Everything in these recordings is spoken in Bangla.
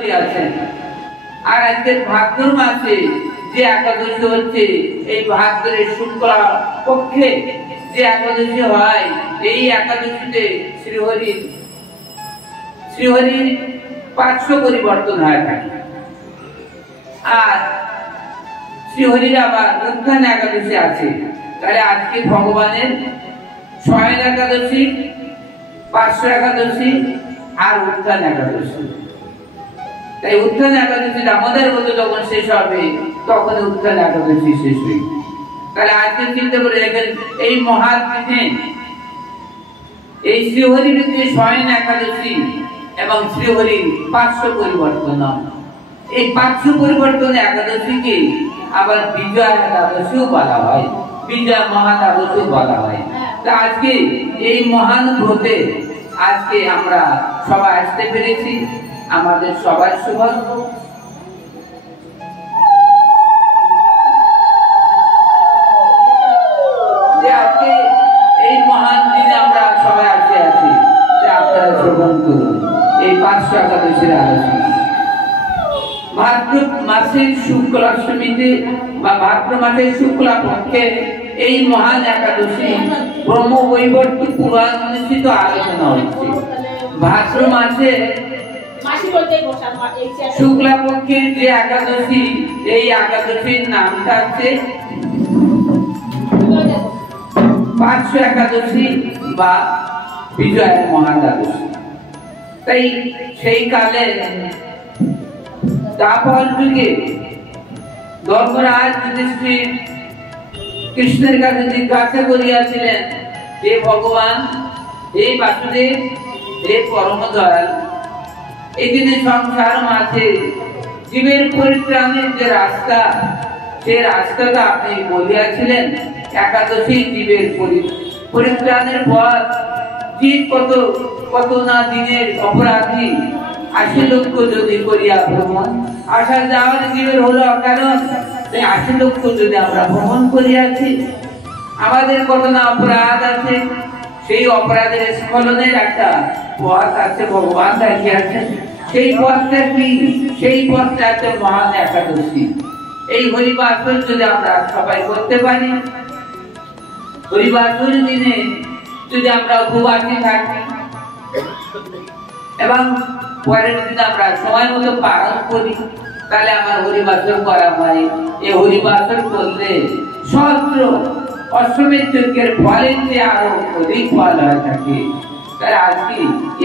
আছেন। আর আজকের ভাদ্র মাসে যে একাদশী হচ্ছে, এই ভাদ্রের শুক্লা পক্ষে যে একাদশী হয়, এই একাদশীতে শ্রীহরির পার্শ্ব পরিবর্তন হয়ে থাকে। আর শ্রীহরির আবার উত্থান একাদশী আছে। তাহলে আজকে ভগবানের শয়ন একাদশী, পার্শ্ব একাদশী আর উত্থান একাদশী। তাই উত্থান একাদশী আমাদের মধ্যে যখন শেষ হবে, তখন উত্থান একাদশী শেষ হয়ে। তাহলে আজকে চিন্তা করে দেখেন, এই মহাদিনে এই শ্রীহরির যে শয়ন একাদশী এবং শ্রীহরির পার্শ্ব পরিবর্তন, এই পার্শ্ব পরিবর্তন একাদশীকে আবার বিজয়া একাদশীও বলা হয়, বিজয়া মহাএকাদশীও বলা হয়। তা আজকে এই মহান ব্রতে আজকে আমরা সবাই আসতে পেরেছি, আমাদের সবার সৌভাগ্য। যে আজকে এই মহান দিনে আমরা সবাই আসে আছি, যে আপনারা শ্রবণ করুন এই পার্শ্ব একাদশীর আলোচনা। ভাদ্র মাসের শুক্লাষ্টমীতে বা ভাদ্র মাসের শুক্লা পক্ষে এই মহান একাদশী ব্রহ্মবৈবর্ত পুরাণ অনুষ্ঠিত আলোচনা হচ্ছে। ভাদ্র মাসে শুক্লা পক্ষের যে একাদশী, এই একাদশীর নামটা হচ্ছে পার্শ্ব একাদশী বা বিজয়া মহাএকাদশী। তাই সেই কালে দ্বাপর যুগে ধর্মরাজ যুধিষ্ঠির কৃষ্ণের কাছে জিজ্ঞাসা করিয়াছিলেন, হে ভগবান, হে বাসুদেব, হে পরম দয়াল, এখানে সংসার মাঝে জীবের পরিত্রাণের যে রাস্তা, সে রাস্তাটা আপনি বলিয়াছিলেন। একাদশী জীবের পরিত্রাণের পথ। জীব কত না দিনের অপরাধী, 80 লক্ষ যদি করিয়া ভ্রমণ, আসা যাওয়ার জীবের হলো অকারণ। 80 লক্ষ যদি আমরা ভ্রমণ করিয়াছি, আমাদের কত না অপরাধ আছে, সেই অপরাধের স্খলনের একটা পথ আছে, ভগবান দেখিয়াছেন। সেই পথটা কি? সেই পথটা হচ্ছে মহান একাদশী। এই হরিবাসর যদি আমরা সবাই করতে পারি, হরিবাসর দিনে যদি আমরা উপবাসী থাকি এবং পরের দিন আমরা সময় মতো পালন করি, তাহলে আমার হরিবাসর করা হয়। এই হরিবাসর করলে সহস্র অশ্বমেধ যজ্ঞের ফলের চেয়ে আরো অধিক ফল হয়ে থাকে। তাহলে আজকে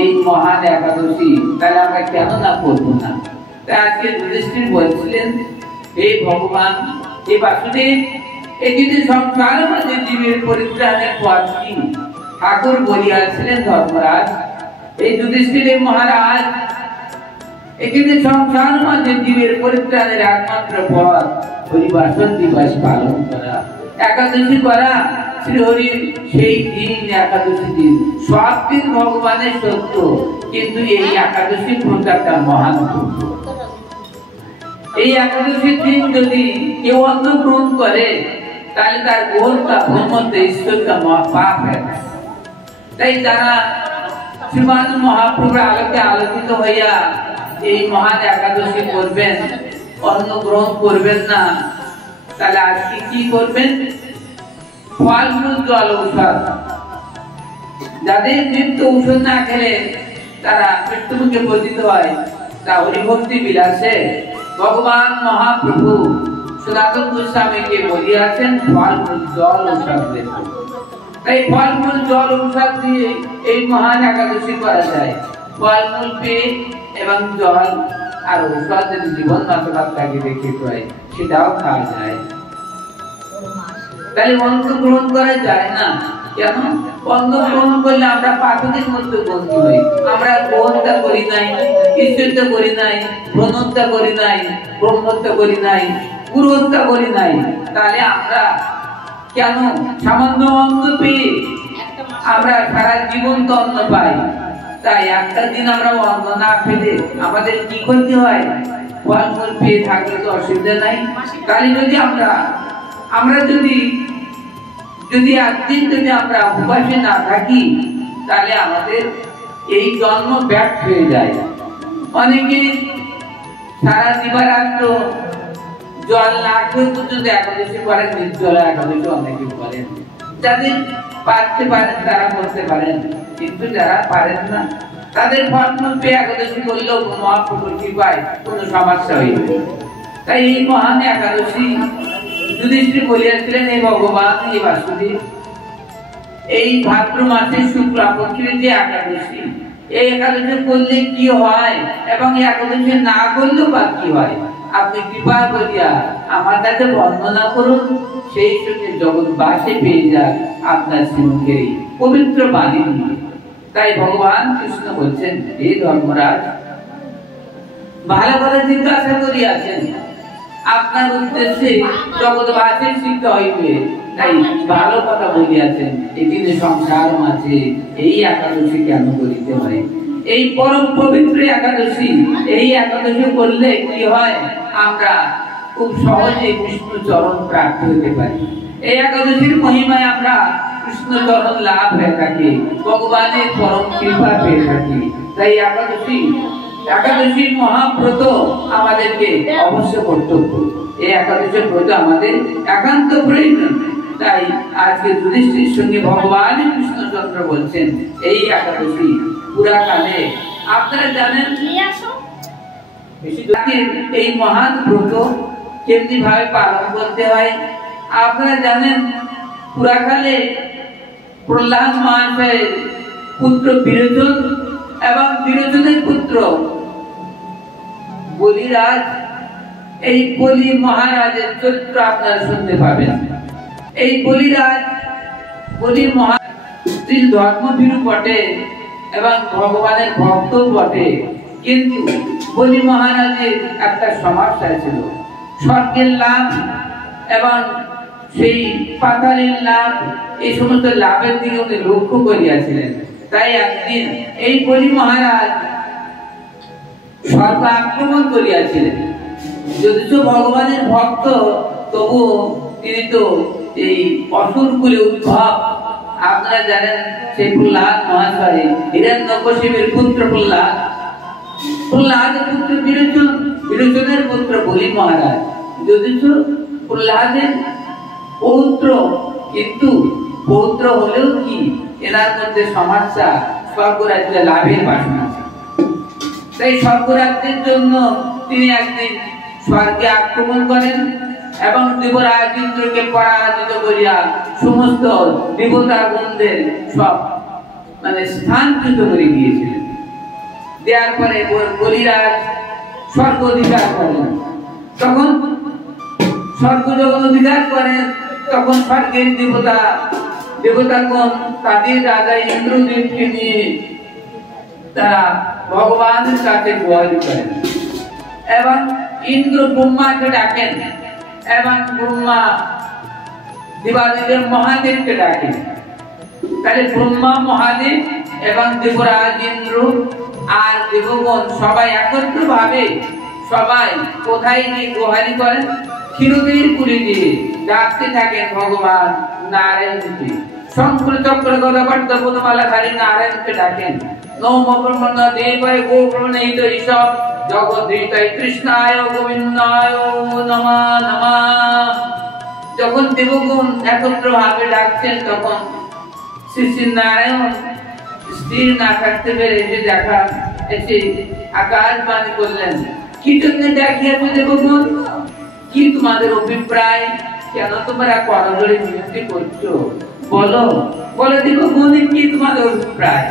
এই মহান একাদশী, তাহলে আমরা কেন না করবো না? তাই আজকে যুধিষ্ঠির বলছিলেন, হে ভগবান, হে বাসুদেব, এই যদি সংসার মাঝে জীবের পরিত্রাণের পথ কি? ঠাকুর বলিয়াছিলেন ধর্মরাজ, এই যুধিষ্ঠির মহারাজ, এখানে সংসার মাঝে জীবের পরিত্রাণের একমাত্র পথ হরিবাসর দিবস পালন করা, একাদশী করা। শ্রীহরির সেই দিন একাদশী দিন, সব দিন ভগবানের সত্য, কিন্তু এই একাদশী প্রচারটা মহান। এই একাদশীর দিন যদি কেউ অন্ন গ্রহণ করে, তাহলে তার গ্রহণটা ব্রহ্মতে ঈশ্বরটা মহাপাপ হয়ে যায়। তাই যারা শ্রীমান মহাপ্রভুর আলোকে আলোকিত হইয়া এই মহান একাদশী করবেন, অন্ন গ্রহণ করবেন না, তাহলে আজকে কি করবেন? ফল মূল জল ঔষধ। যাদের মৃত্যু ঔষধ না খেলে তারা মৃত্যুমুখে পতিত হয়, তা হরিভক্তি বিলাসে ভগবান মহাপ্রভু সনাতন গোস্বামীকে বলিয়াছেন, ফল মূল জল ঔষধ দেন। তাই ফল মূল জল ঔষধ দিয়ে এই মহান একাদশী করা যায়। ফল মূল পেয়ে এবং জল আর ঔষধ যদি জীবন মাত্রাকে রেখে হয়, সেটাও খাওয়া যায়। তাহলে অন্ন গ্রহণ করা যায় না কেন? অন্ন গ্রহণ করলে আমরা পাঠকের মধ্যে বন্দী হই। আমরা গ্রহণটা করি নাই, ঈশ্বরটা করি নাই, ভ্রমণটা করি নাই, ব্রহ্মত্ব করি নাই, গুরুত্ব করি নাই। তাহলে আমরা কেন সামান্য অন্ন পেয়ে আমরা সারা জীবন তো অন্ন পাই, তাই একটা দিন আমরা অন্ন না পেলে আমাদের কি ক্ষতি হয়? ফল মূল পেয়ে থাকলে তো অসুবিধা নাই। তাহলে যদি আমরা যদি একদিন যদি আমরা উপাসে না থাকি, তাহলে আমাদের এই জন্ম ব্যর্থ হয়ে যায়। অনেকে সারা দিবারাত্র জল না খেয়ে পর্যন্ত একাদশী করেন, নির্জলা একাদশী অনেকে করেন। যাদের পারতে পারেন তারা করতে পারেন, কিন্তু যারা পারেন না তাদের ফলরূপে একাদশী করলেও মহাপ্রভুর কৃপায় কোনো সমস্যা হইবে। তাই এই মহান একাদশী যুধিষ্ঠির বলিয়াছিলেন, এই ভগবান এই বাসুদেব এই ভাদ্র মাসের শুক্লাপক্ষের যে একাদশী, এই একাদশী করলে কি হয় এবং একাদশী না করলেও বা কি হয়, আপনি কৃপা করিয়া আমার কাছে বর্ণনা করুন, সেই সঙ্গে জগৎবাসী পেয়ে যাক আপনার শ্রীমুখের পবিত্র বাণী। তাই ভগবান কৃষ্ণ বলছেন, হে ধর্মরাজ, ভালো করে জিজ্ঞাসা করিয়াছেন, আপনার উদ্দেশ্যে জগৎবাসীর শিক্ষা হইবে, তাই ভালো কথা বলিয়াছেন। এখানে সংসার মাঝে এই একাদশী কেন করিতে হয়? এই পরম পবিত্র একাদশী, এই একাদশী করলে কি হয়, আমরা খুব সহজে কৃষ্ণ চরণ প্রাপ্ত হতে পারি। এই একাদশীর মহিমায় আমরা কৃষ্ণ চরণ লাভ হয়ে থাকি, ভগবানের পরম কৃপা পেয়ে থাকি। তাই একাদশীর মহাব্রত আমাদেরকে অবশ্য কর্তব্য, এই একাদশীর ব্রত আমাদের একান্ত প্রয়োজন। তাই আজকে যুধিষ্ঠির সঙ্গে ভগবান কৃষ্ণচন্দ্র বলছেন, এই একাদশী পুরাকালে আপনারা জানেন এই মহান ব্রত কেমনি ভাবে পালন করতে হয়। আপনারা জানেন পুরাকালে প্রহ্লাদ মহাশয়ের পুত্র বিরোচন এবং বিরোচনের পুত্র বলিরাজ, এই বলি মহারাজের চরিত্র আপনারা শুনতে পাবেন। এই বলিরাজ, বলি মহারাজ ধর্মভীরু বটে এবং ভগবানের ভক্ত বটে, কিন্তু বলি মহারাজের একটা সমস্যা ছিল, স্বর্গের লাভ এবং সেই পাতালের লাভ, এই সমস্ত লাভের দিকে উনি লক্ষ্য করিয়াছিলেন। তাই একদিন এই বলি মহারাজ স্বর্গ আক্রমণ করিয়াছিলেন। যদিও ভগবানের ভক্ত, তবু তিনি তো এই অসুর কুলে উদ্ভব। আপনারা জানেন সেই প্রহ্লাদ মহাশয় হিরণ্যকশিপুর পুত্র প্রহ্লাদ, প্রহ্লাদের পুত্র বিরোচন, বিরোচনের পুত্র বলি মহারাজ। যদিও প্রহ্লাদের পৌত্র, কিন্তু পৌত্র হলেও কি এনার মধ্যে সমস্যা, স্বর্গরাজ্য লাভের বাসনা আছে। তাই স্বর্গরাজ্যের জন্য তিনি একদিন স্বর্গে আক্রমণ করেন এবং দেবরাজ ইন্দ্রকে পরাজিত করিয়া সমস্ত দেবতাগণদের সব স্থানচ্যুত করে দিয়েছিলেন। দেওয়ার পরে বলিরাজ স্বর্গ অধিকার করেন। তখন স্বর্গ যখন অধিকার করেন, তখন স্বর্গের দেবতাগণ তাদের রাজা ইন্দ্রদেবকে নিয়ে তারা ভগবানের কাছে গোহারি করেন এবং ইন্দ্র ব্রহ্মাকে ডাকেন এবং ব্রহ্মা দেবাদিদেব মহাদেবকে ডাকেন। তাহলে ব্রহ্মা, মহাদেব এবং দেবরাজ ইন্দ্র আর দেবগণ সবাই একত্র ভাবে সবাই কোথায় গিয়ে গোহারি করেন? ক্ষীরোদের পুরী দিয়ে ডাকতে থাকেন ভগবান নারায়ণকে। শঙ্খ চক্র গদা পদ্ম পদ্মমালাধারী নারায়ণকে ডাকেন, নমো ব্রহ্মণ্য দেবায় গো প্রণীত ঈশব জগদ্ধিতায় কৃষ্ণায় গোবিন্দায় নমঃ নমঃ। যখন দেবগণ একত্র ভাবে ডাকছেন, তখন শ্রী নারায়ণ স্থির না থাকতে পেরে এসে আকাশবাণী করলেন, কি জন্য ডাকিয়াছো দেবগণ? কি তোমাদের অভিপ্রায়? কেন তোমরা করজোড়ে বিনতি করছো? বলো বলে দেবগণ, কি তোমাদের অভিপ্রায়?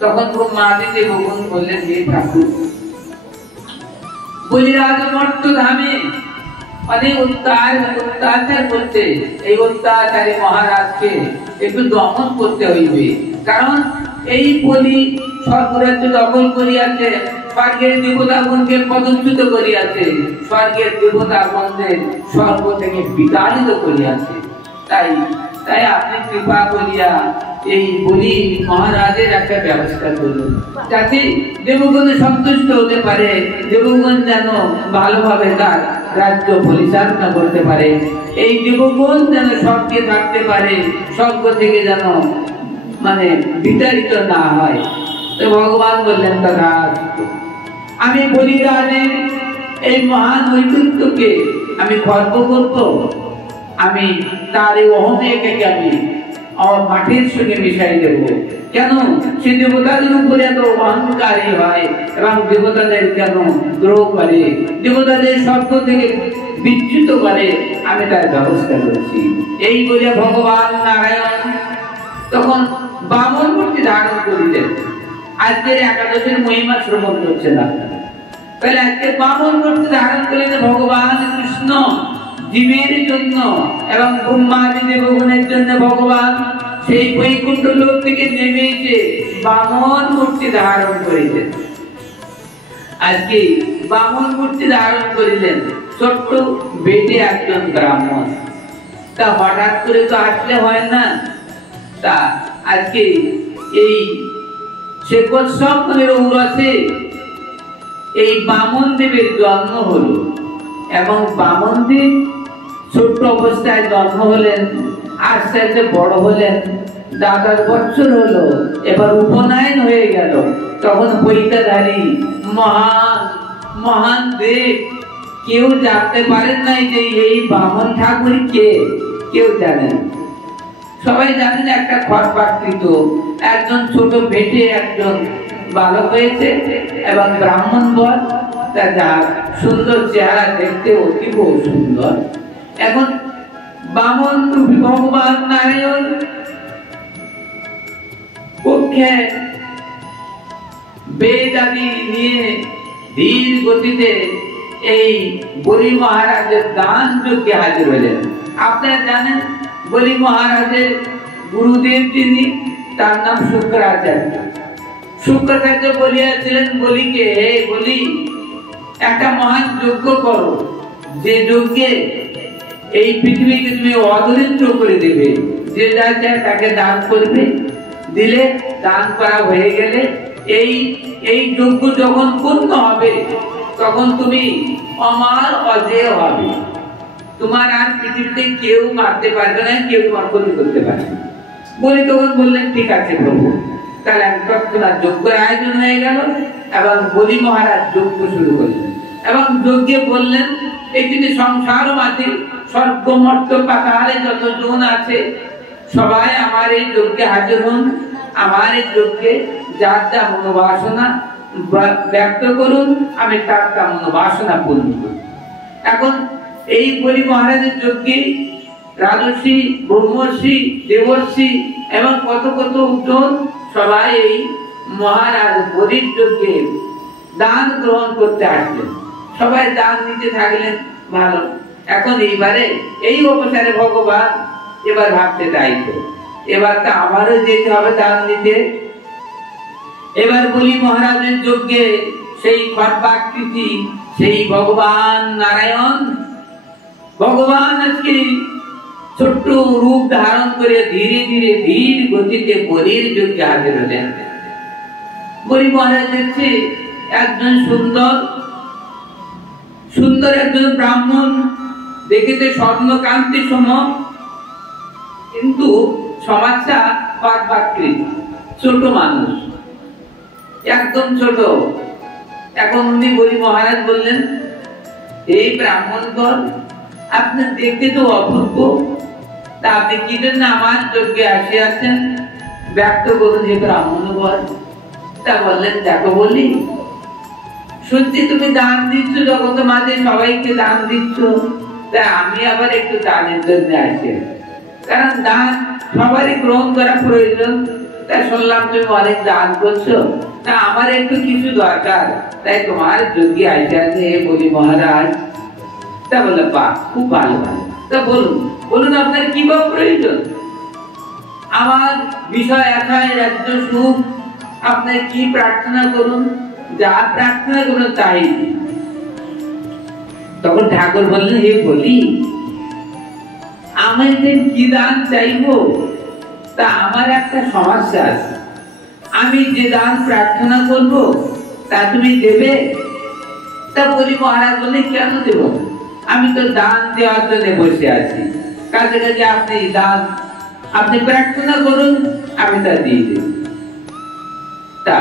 তখন ব্রহ্মাদি দেবগণ বললেন, হে ঠাকুর, বলিরাজ মর্ত ধামে অনেক অত্যাচার করছে, এই অত্যাচারী মহারাজকে একটু দমন করতে হইবে। কারণ এই বলি স্বর্গরাজ্য দখল করিয়াছে, স্বর্গের দেবতাগণকে পদচ্যুত করিয়াছে, স্বর্গের দেবতাগণদের স্বর্গ থেকে বিতাড়িত করিয়াছে। তাই আপনি কৃপা করিয়া এই বলি মহারাজের একটা ব্যবস্থা করুন, যাতে দেবগণ সন্তুষ্ট হতে পারে, দেবগণ যেন ভালোভাবে তার রাজ্য পরিচালনা করতে পারে, এই দেবগণ যেন স্বর্গে থাকতে পারে, স্বর্গ থেকে যেন বিতাড়িত না হয়। তো ভগবান বললেন, তথা আমি বলিরাজের এই মহান ঐতিহ্যকে আমি গর্ব করব, আমি তার এই অহমেকে আমি আমার মাটির সঙ্গে মিশাই দেব। কেন সে দেবতাদের উপরে এত অহংকারী হয় এবং দেবতাদের কেন দ্রোহ করে, দেবতাদের স্বর্গ থেকে বিচ্যুত করে, আমি তার ব্যবস্থা করছি। এই বলে ভগবান নারায়ণ তখন বামন মূর্তি ধারণ করিলেন। আজকের একাদশের মহিমা শ্রবণ করছেন আপনারা, তাহলে আজকে বামন মূর্তি ধারণ করিলে ভগবান কৃষ্ণ জীবের জন্য এবং ব্রহ্মাদি দেবগণের জন্য ভগবান সেই বৈকুণ্ঠ লোক থেকে নেমে এসে বামন মূর্তি ধারণ করিলেন। আজকে বামন মূর্তি ধারণ করিলেন ছোট্ট বেটে একজন ব্রাহ্মণ। তা হঠাৎ করে তো আসলে হয় না। তা আজকে এই শেখোৎসবের ঔরসে এই বামন দেবের জন্ম হলো এবং বামন দেব ছোট্ট অবস্থায় জন্ম হলেন, আস্তে আস্তে বড় হলেন, 10 বছর হলো, এবার উপনয়ন হয়ে গেল। তখন বৈতাধারী মহান মহান দেব কেউ জানতে পারেন নাই যে এই বামন ঠাকুর কে, কেউ জানেন। সবাই জানেন একটা খড়পাকৃত একজন ছোট বেটে একজন বালক হয়েছে এবং ব্রাহ্মণ বর, তার সুন্দর চেহারা, দেখতে অতীব সুন্দর। এখন বামন রূপী ভগবান নারায়ণ পক্ষে বেদ আদি নিয়ে ধীর গতিতে এই বলি মহারাজের দান যজ্ঞে হাজির হলেন। আপনারা জানেন বলি মহারাজের গুরুদেব যিনি, তার নাম শুক্রাচার্য। শুক্রাচার্য বলিয়াছিলেন বলিকে, হে বলি, একটা মহান যজ্ঞ করো, যে যজ্ঞে এই পৃথিবীকে তুমি অদরিদ্র করে দেবে, যে যা চায় তাকে দান করবে, দিলে দান করা হয়ে গেলে এই যজ্ঞ যখন পূর্ণ হবে তখন তুমি অমর অজেয় হবে, তোমার আর পৃথিবীতে কেউ মারতে পারবে না, কেউ তোমার ক্ষতি করতে পারবে না। বলি তখন বললেন ঠিক আছে প্রভু। তাহলে তৎক্ষণাৎ যজ্ঞের আয়োজন হয়ে গেল এবং বলি মহারাজ যজ্ঞ শুরু করলেন এবং যজ্ঞে বললেন, এই তিনি সংসার মাঝে স্বর্গ মর্ত পাতালে যত জন আছে সবাই আমার এই যজ্ঞে হাজির হন, আমার এই যজ্ঞে যার যা মনোবাসনা ব্যক্ত করুন, আমি তার তা মনোবাসনা পূর্ণ করব। এখন এই বলি মহারাজের যজ্ঞে রাজর্ষি, ব্রহ্মর্ষি, দেবর্ষি এবং কত কত উজ্জ্বল সবাই এই মহারাজ বলির যজ্ঞে দান গ্রহণ করতে আসলেন। সবাই দান নিতে থাকলেন। ভালো। এখন এইবারে এই অবসরে ভগবান এবার ভাবতে দায়িত্ব, এবার তা আমারও যেতে হবে দান নিতে। এবার বলি মহারাজের যজ্ঞে সেই খর্বাকৃতি সেই ভগবান নারায়ণ, ভগবান আজকে ছোট্ট রূপ ধারণ করে ধীরে ধীরে ধীর গতিতে বলির যজ্ঞে হাজির হলেন। বলি মহারাজ দেখছে একজন সুন্দর সুন্দর একজন ব্রাহ্মণ, দেখিতে স্বর্ণকান্তি সম, কিন্তু সমাজটা খর্বাকৃতি, ছোট মানুষ, একদম ছোট। এখন উনি বলি মহারাজ বললেন, এই ব্রাহ্মণ দল আপনি দেখতে তো অপূর্ব, তা আপনি কি জন্য আমার যজ্ঞে আসিয়াছেন, ব্যক্ত করুন যে ব্রাহ্মণ বল। তা বললেন, দেখো বলি, শুনছি তুমি দান দিচ্ছ, জগতের মাঝে সবাইকে দান দিচ্ছ, তা আমি আবার একটু দানের জন্য আসি, কারণ দান সবারই গ্রহণ করা প্রয়োজন। তাই শুনলাম তুমি অনেক দান করছো, তা আমার একটু কিছু দরকার, তাই তোমার যজ্ঞে আসিয়াছে বলি মহারাজ। তা বললো, বাহ, খুব ভালো ভালো, তা বলুন বলুন আপনার কি বা প্রয়োজন। আমার বিষয় একাই রাজ্য সুখ, আপনি কি প্রার্থনা করুন, যা প্রার্থনা করুন তাই। তখন ঠাকুর বললেন, হে বলি, আমি যে কি দান চাইবো, তা আমার একটা সমস্যা আছে। আমি যে দান প্রার্থনা করব তা তুমি দেবে? তা বলি মহারাজ বলে, কেন দেব, আমি তো দান দেওয়ার জন্য বসে আছি, কাছে কাছে আপনি দান আপনি প্রার্থনা করুন, আমি তা দিয়ে দেব। তা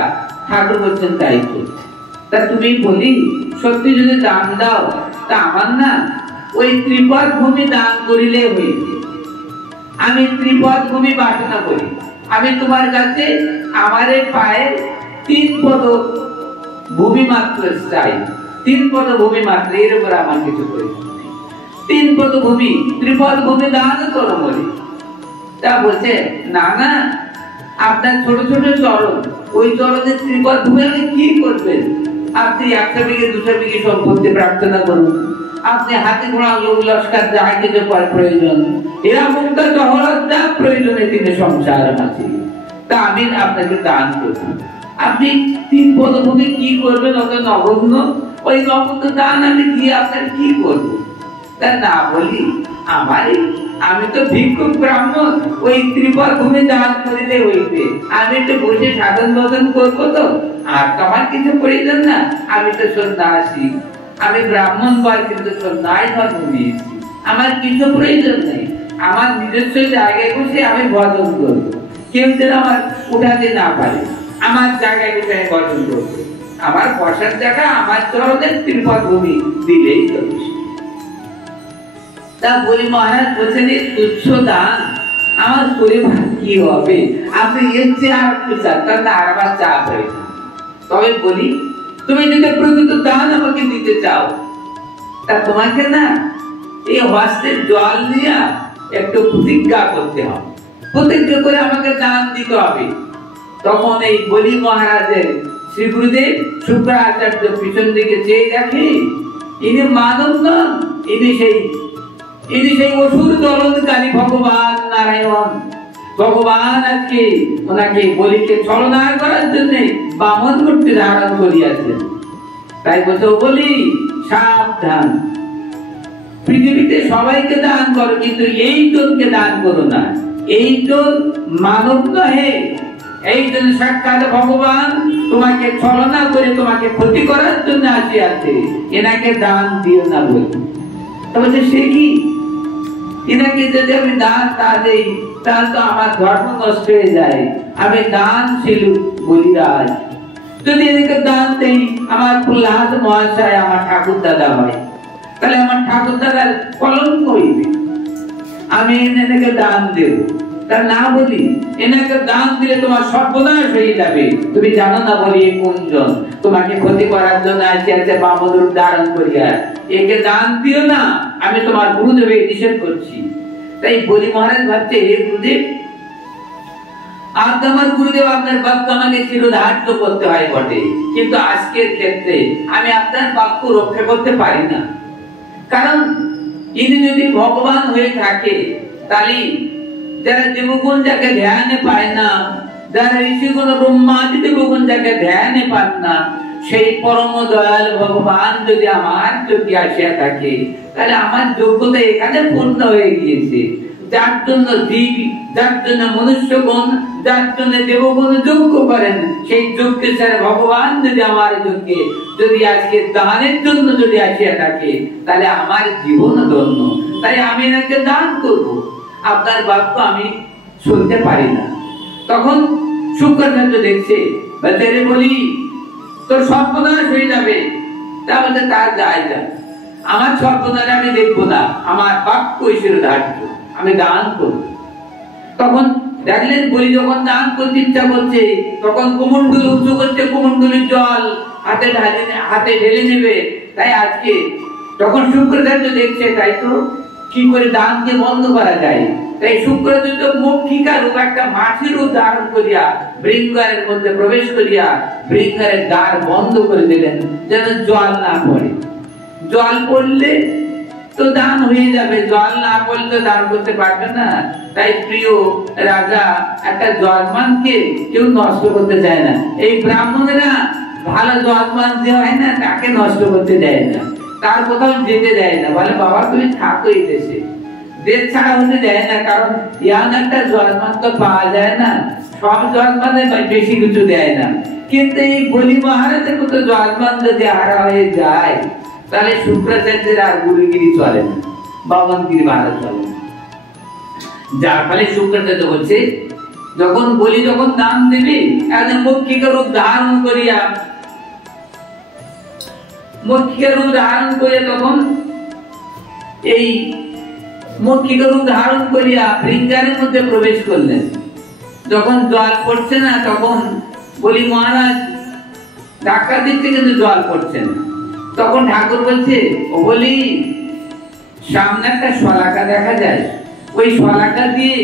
ঠাকুর বলছেন, তাই তো। তা তুমি বলি সত্যি যদি দান দাও, তা আমার না ওই ত্রিপদ ভূমি দান করিলে হইবে। আমি ত্রিপদ ভূমি বাসনা করি। আমি তোমার কাছে আমার পায়ে 3 পদ ভূমি মাত্র চাই, 3 পদ ভূমি মাত্র, এর উপর আমার কিছু প্রয়োজন নেই। 3 পদ ভূমি, ত্রিপদ ভূমি দান করো বলি। তা বলছে না না, আপনার ছোট ছোট চরণ, ওই চরণে ত্রিপদ ভূমি আপনি কি করবেন? আপনি 100 বিঘে 200 বিঘে সম্পত্তি প্রার্থনা করুন, আপনি হাতে ঘোড়া লোক লস্কর যা কিছু প্রয়োজন, এরা মুক্ত জহরত যা প্রয়োজনে তিনি সংসার আছে, তা আমি আপনাকে দান করব। আপনি 3 পদ ভূমি কি করবেন? অত নগণ্য, ওই নগণ্য দান আমি দিয়ে আপনার কি করবো? তা না বলি আমি তো ভিক্ষুক ব্রাহ্মণ, ওই ত্রিপদ ভূমি দান করিলে হইবে। আমি একটু বসে সাধন ভজন করবো, তো আর তোমার কিছু প্রয়োজন না। আমি তো সন্ন্যাসী, আমি ব্রাহ্মণ বল, কিন্তু সন্ন্যাস ধর্ম নিয়েছি, আমার কিছু প্রয়োজন নেই। আমার নিজস্ব জায়গায় বসে আমি ভজন করবো, কেউ যেন আমার উঠাতে না পারে, আমার জায়গায় বসে আমি ভজন করবো। আমার বসার জায়গা আমার চরণের ত্রিপদ ভূমি দিলেই যথেষ্ট। তা বলি মহারাজ বলছেন এই তুচ্ছ দান আমার পরিবার কি হবে? আপনি এর চেয়ে আর একটু চান, তাহলে আর আমার চাপ হয়ে যায়। তবে বলি তুমি যদি প্রকৃত দান আমাকে দিতে চাও, তা তোমাকে না এই হস্তের জল নিয়ে একটু প্রতিজ্ঞা করতে হবে, প্রতিজ্ঞা করে আমাকে দান দিতে হবে। তখন এই বলি মহারাজের শ্রী গুরুদেব শুক্রাচার্য পিছন দিকে চেয়ে দেখে, ইনি মানব নন, ইনি সেই অসুর দলনকারী ভগবান নারায়ণ। ভগবান আজকে ওনাকে বলিকে ছলনা করার জন্য বামন মূর্তি ধারণ করিয়াছেন। তাই বলতে বলি সাবধান, পৃথিবীতে সবাইকে দান করো, কিন্তু এই জনকে দান করো না। এই জন মানব নহে, এই জন সাক্ষাৎ ভগবান, তোমাকে ছলনা করে তোমাকে ক্ষতি করার জন্য আসিয়াছে, এনাকে দান দিও না বলে। তবে সে কি, এনাকে যদি আমি দান তা দেই, তাহলে তো আমার ধর্ম নষ্ট হয়ে যায়। আমি দানশীল বলিরাজ, যদি এনাকে দান দেই, আমার প্রহ্লাদ মহাশয় আমার ঠাকুর দাদা হয়, তাহলে আমার ঠাকুর দাদার কলঙ্ক হইবে। আমি এনাকে দান দেব, তা না বলি এনাকে দান দিলে তোমার সর্বনাশ হয়ে যাবে। তুমি জানো না বলি কোনজন তোমাকে ক্ষতি করার জন্য আসিয়াছে বামন রূপ ধারণ করিয়া, একে দান দিও না, আমি তোমার গুরুদেবের নিষেধ করছি। তাই বলি মহারাজ ভাবছে, হে গুরুদেব, আজ আমার গুরুদেব আপনার বাক্য আমাকে চিরধার্য করতে হয় বটে, কিন্তু আজকের ক্ষেত্রে আমি আপনার বাক্য রক্ষা করতে পারি না। কারণ ইনি যদি ভগবান হয়ে থাকে, তাহলে যারা দেবগুণ যাকে ধ্যানে পায় না, যারা ঋষিগুণ ব্রহ্মাদি দেবগুণ যাকে ধ্যানে পান না, সেই পরম দয়াল ভগবান যদি আমার চোখে আসিয়া থাকে, তাহলে আমার যোগ্যতা এখানে পূর্ণ হয়ে গিয়েছে। যার জন্য জীব, যার জন্য মনুষ্যগণ, যার জন্য দেবগণ যোগ্য করেন, সেই যোগ্যেশ্বর ভগবান যদি আমার যোগ্যে যদি আজকে দানের জন্য যদি আসিয়া থাকে, তাহলে আমার জীবন ধন্য। তাই আমি এনাকে দান করবো, আপনার বাক্য আমি শুনতে পারি না। তখন শুক্রাচার্য দেখছে, বলি তোর সর্বনাশ হয়ে যাবে। তাহলে তার যায় যা, আমার সর্বনাশ আমি দেখবো না, আমার বাক্য ঈশ্বরের ধার্য, আমি দান করব। তখন দেখলেন বলি যখন দান করতে ইচ্ছা করছে, তখন কুমণ্ডল উঁচু করছে, কুমণ্ডলের জল হাতে ঢেলে নেবে। তাই আজকে তখন শুক্রাচার্য দেখছে, তাই তো কি করে দানকে বন্ধ করা যায়। তাই শুক্রাচার্য মক্ষিকার রূপ একটা মাছের রূপ ধারণ করিয়া বৃঙ্গারের মধ্যে প্রবেশ করিয়া বৃঙ্গারের দ্বার বন্ধ করে দিলেন, যেন জল না পড়ে। জল পড়লে তো দান হয়ে যাবে, জল না পড়লে তো দান করতে পারবে না। তাই প্রিয় রাজা, একটা জলমানকে কেউ নষ্ট করতে চায় না। এই ব্রাহ্মণেরা ভালো জলমান যে হয় না, তাকে নষ্ট করতে দেয় না, তার কোথাও যেতে দেয় না, বলে বাবা তুমি থাকো এই দেশে, দেশ ছাড়া হতে দেয় না। কারণ ইয়ান একটা জলমান তো পাওয়া যায় না, সব জলমানে বেশি কিছু দেয় না। কিন্তু এই বলি মহারাজের মতো জলমান যদি হারা হয়ে যায়, তাহলে শুক্রাচার্যের আর গুরুগিরি চলে না, বামনগিরি ভালো চলে না। যার ফলে শুক্রাচার্য বলছে, যখন বলি যখন দান দেবে, একজন মক্ষিকার রূপ ধারণ করিয়া মক্ষিকা রূপ ধারণ করে তখন এই মক্ষিকা রূপ ধারণ করিয়া বৃঙ্গারের মধ্যে প্রবেশ করলেন। যখন জল পড়ছে না তখন বলি মহারাজ ধাক্কা দিচ্ছে কিন্তু জল পড়ছে না। তখন ঠাকুর বলছে, ও বলি সামনে একটা শলাকা দেখা যায়, ওই শলাকা দিয়ে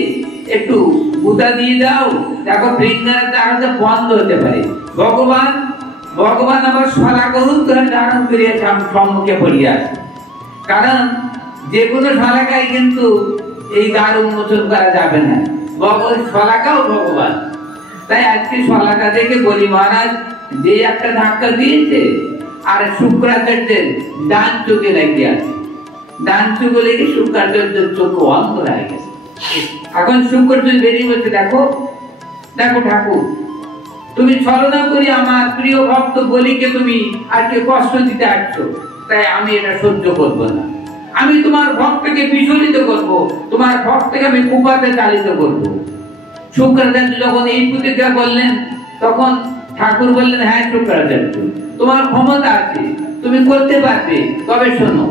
একটু গুতা দিয়ে দাও, দেখো বৃঙ্গারের দ্বারা বন্ধ হতে পারে। ভগবান আবার শলাকা রূপ ধারণ করিয়া সম্মুখে পড়িয়া, কারণ যে কোনো শলাকায় কিন্তু এই দ্বার উন্মোচন করা যাবে না, শলাকাও ভগবান। তাই আজকে শলাকা দেখে বলি মহারাজ যে একটা ধাক্কা দিয়েছে আর শুক্রাচার্যের ডান চোখে লাগিয়ে আছে, ডান চোখে লেগে শুক্রাচার্যের চোখ অন্ধ হয়ে গেছে। এখন শুক্রাচার্য বেরিয়ে বলছে, দেখো দেখো ঠাকুর, তুমি ছলনা করি আমার প্রিয় ভক্ত বলিকে তুমি আজকে কষ্ট দিতে আসছো, তাই আমি এটা সহ্য করব না। আমি তোমার ভক্তকে বিচলিত করব, তোমার ভক্তকে আমি কুপাতে চালিত করব। শুক্রাচার্য যখন এই প্রতিজ্ঞা করলেন তখন ঠাকুর বললেন, হ্যাঁ শুক্রাচার্য তোমার ক্ষমতা আছে, তুমি করতে পারবে, তবে শোনো